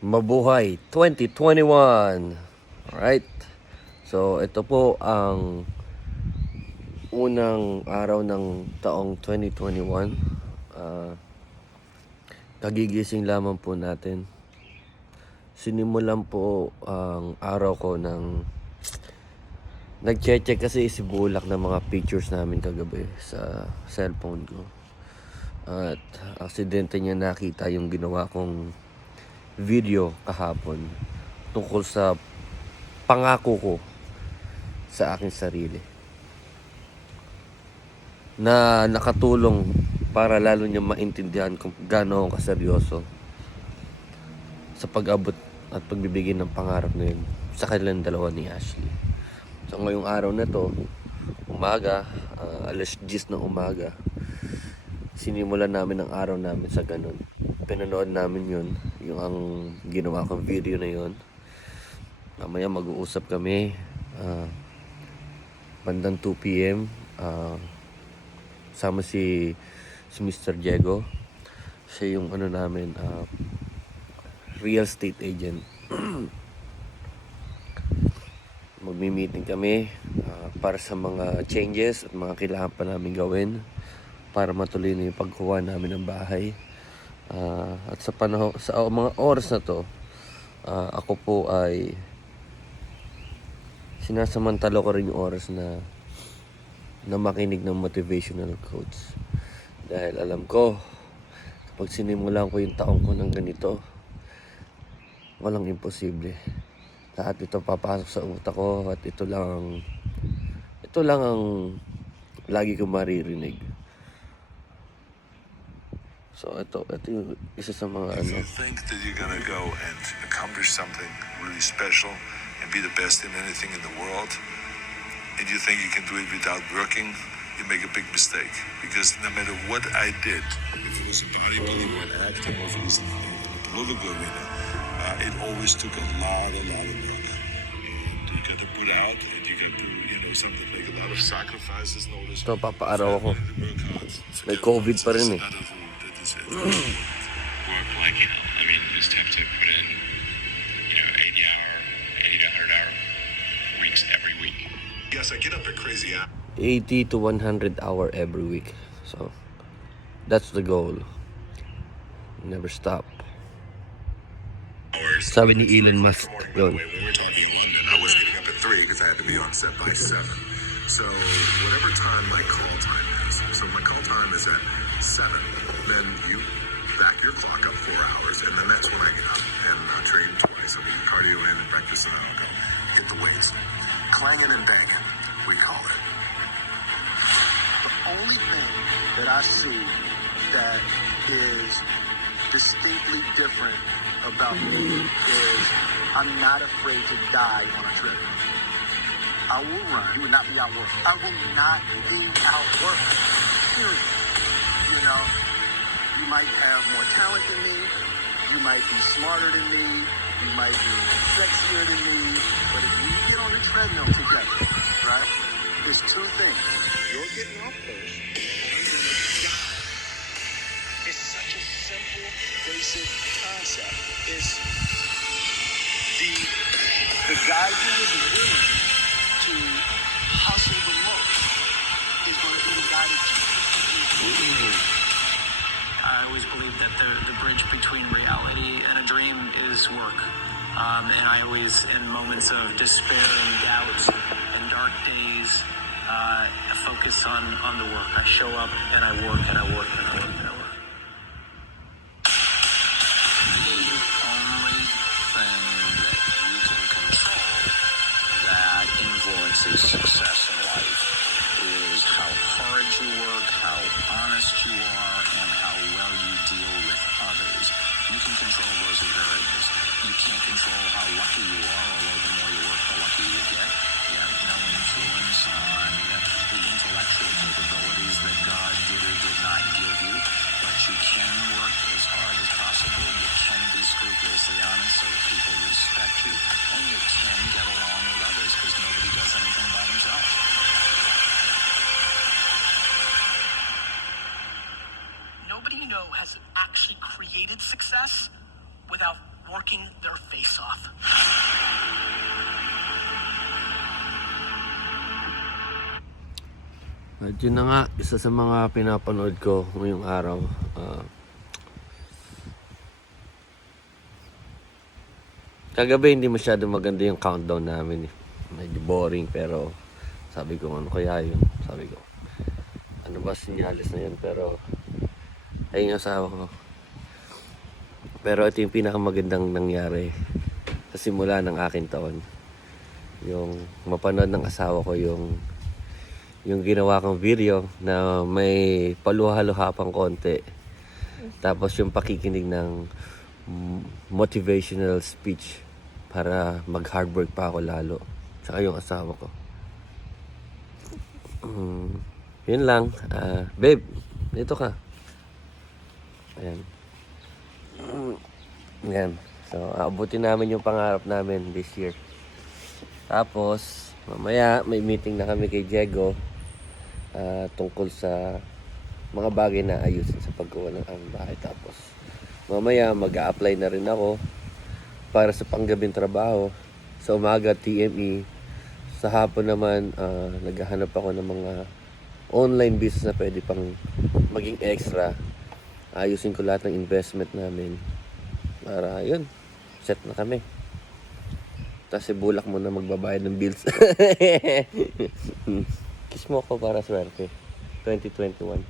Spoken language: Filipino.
Mabuhay 2021. Alright. So, ito po ang unang araw ng taong 2021. Kagigising lamang po natin. Sinimulan po ang araw ko ng nag-check kasi isibulak ng mga pictures namin kagabi sa cellphone ko. At aksidente niya nakita yung ginawa kong video kahapon tungkol sa pangako ko sa aking sarili na nakatulong para lalo niya maintindihan kung gaano ako kaseryoso sa pag-abot at pagbibigay ng pangarap na yun sa kanilang dalawa ni Ashley. So ngayong araw na to, umaga, alas 10 ng umaga, sinimulan namin ang araw namin sa ganun. Pinanood namin yun, yung ang ginawa kong video na yun. Mamaya mag-uusap kami bandang 2 p.m. Sama si Mr. Diego. Siya yung namin, real estate agent. Magmi-meeting kami para sa mga changes at mga kailangan pa namin gawin para matuloy na yung pagkuha namin ng bahay. At sa panahon, sa mga oras na to, ako po ay sinasamantala ko rin yung oras na makinig ng motivational quotes. Dahil alam ko, kapag sinimulan ko yung taong ko ng ganito, walang imposible. Lahat ito papasok sa utak ko at ito lang ang lagi ko maririnig. So ito yung isa sa mga If you think that you're gonna go and accomplish something really special and be the best in anything in the world, and you think you can do it without working, you make a big mistake. Because no matter what I did, if it was a bodybuilding or an acting or if it was in the political arena, it always took a lot of work. And you got to put out, and you got to, something like a lot of sacrifices. ito papaaraw ako. May COVID pa rin eh. Work like it. I mean, just have to put in, 80 to 100 hour weeks every week. Yes, I get up at crazy hours. 80 to 100 hour every week. So that's the goal. Never stop. Sabi ni Elon Musk yun. When we were talking in London, I was getting up at 3 because I had to be on set by 7. So whatever time my call time is, so my call time is at 7. Then you back your clock up 4 hours, and then that's when I get up and train twice. I mean, cardio in and breakfast, and then I'll go hit the weights. Clanging and banging, we call it. The only thing that I see that is distinctly different about me is I'm not afraid to die on a treadmill. I will run. You will not be outworked. I will not be outworked. Period. You might have more talent than me. You might be smarter than me. You might be sexier than me. But if you get on the treadmill together, right, there's two things. You're getting off first, and I'm going to die. It's such a simple, basic concept. It's the guy who is willing to hustle the most is going to be the guy that I always believe that the bridge between reality and a dream is work. And I always, in moments of despair and doubt and dark days, I focus on the work. I show up and I work and I work and I work and I work. The only thing that you can control that influences success in life is how hard you work, how honest you are, and how well you deal with others. You can control those areas. You can't control how lucky you are, although the more you work, the luckier you get. You have no influence on the intellectual capabilities that God did or did not give you, but you can work as hard as possible. You can be scrupulously honest so that people respect you, and you can get along with others because nobody does anything by himself. Nobody has actually created success without working their face off. At yun na nga, isa sa mga pinapanood ko ngayong araw. Kagabi hindi masyado maganda yung countdown namin. Medyo boring, pero sabi ko ano kaya yun. Sabi ko, ano ba sinyalis na yun, pero ayun yung asawa ko. Pero ito yung pinakamagandang nangyari sa simula ng aking taon. Yung mapanood ng asawa ko yung ginawa kong video na may paluha-luha pang konti. Tapos yung pakikinig ng motivational speech para mag-hard work pa ako lalo. Tsaka yung asawa ko. Yun lang. Babe, dito ka. Ayan. Ayan. So, aabutin namin yung pangarap namin this year. Tapos, mamaya may meeting na kami kay Diego tungkol sa mga bagay na ayusin sa paggawa ng aming bahay. Tapos mamaya mag-a-apply na rin ako para sa panggabing trabaho. Sa umaga TME, sa hapon naman naghahanap ako ng mga online business na pwede pang maging extra. Ayusin ko lahat ng investment namin para yun, set na kami. Tapos si Bulak mo na magbabayad ng bills. Kiss mo ako para swerte. 2021.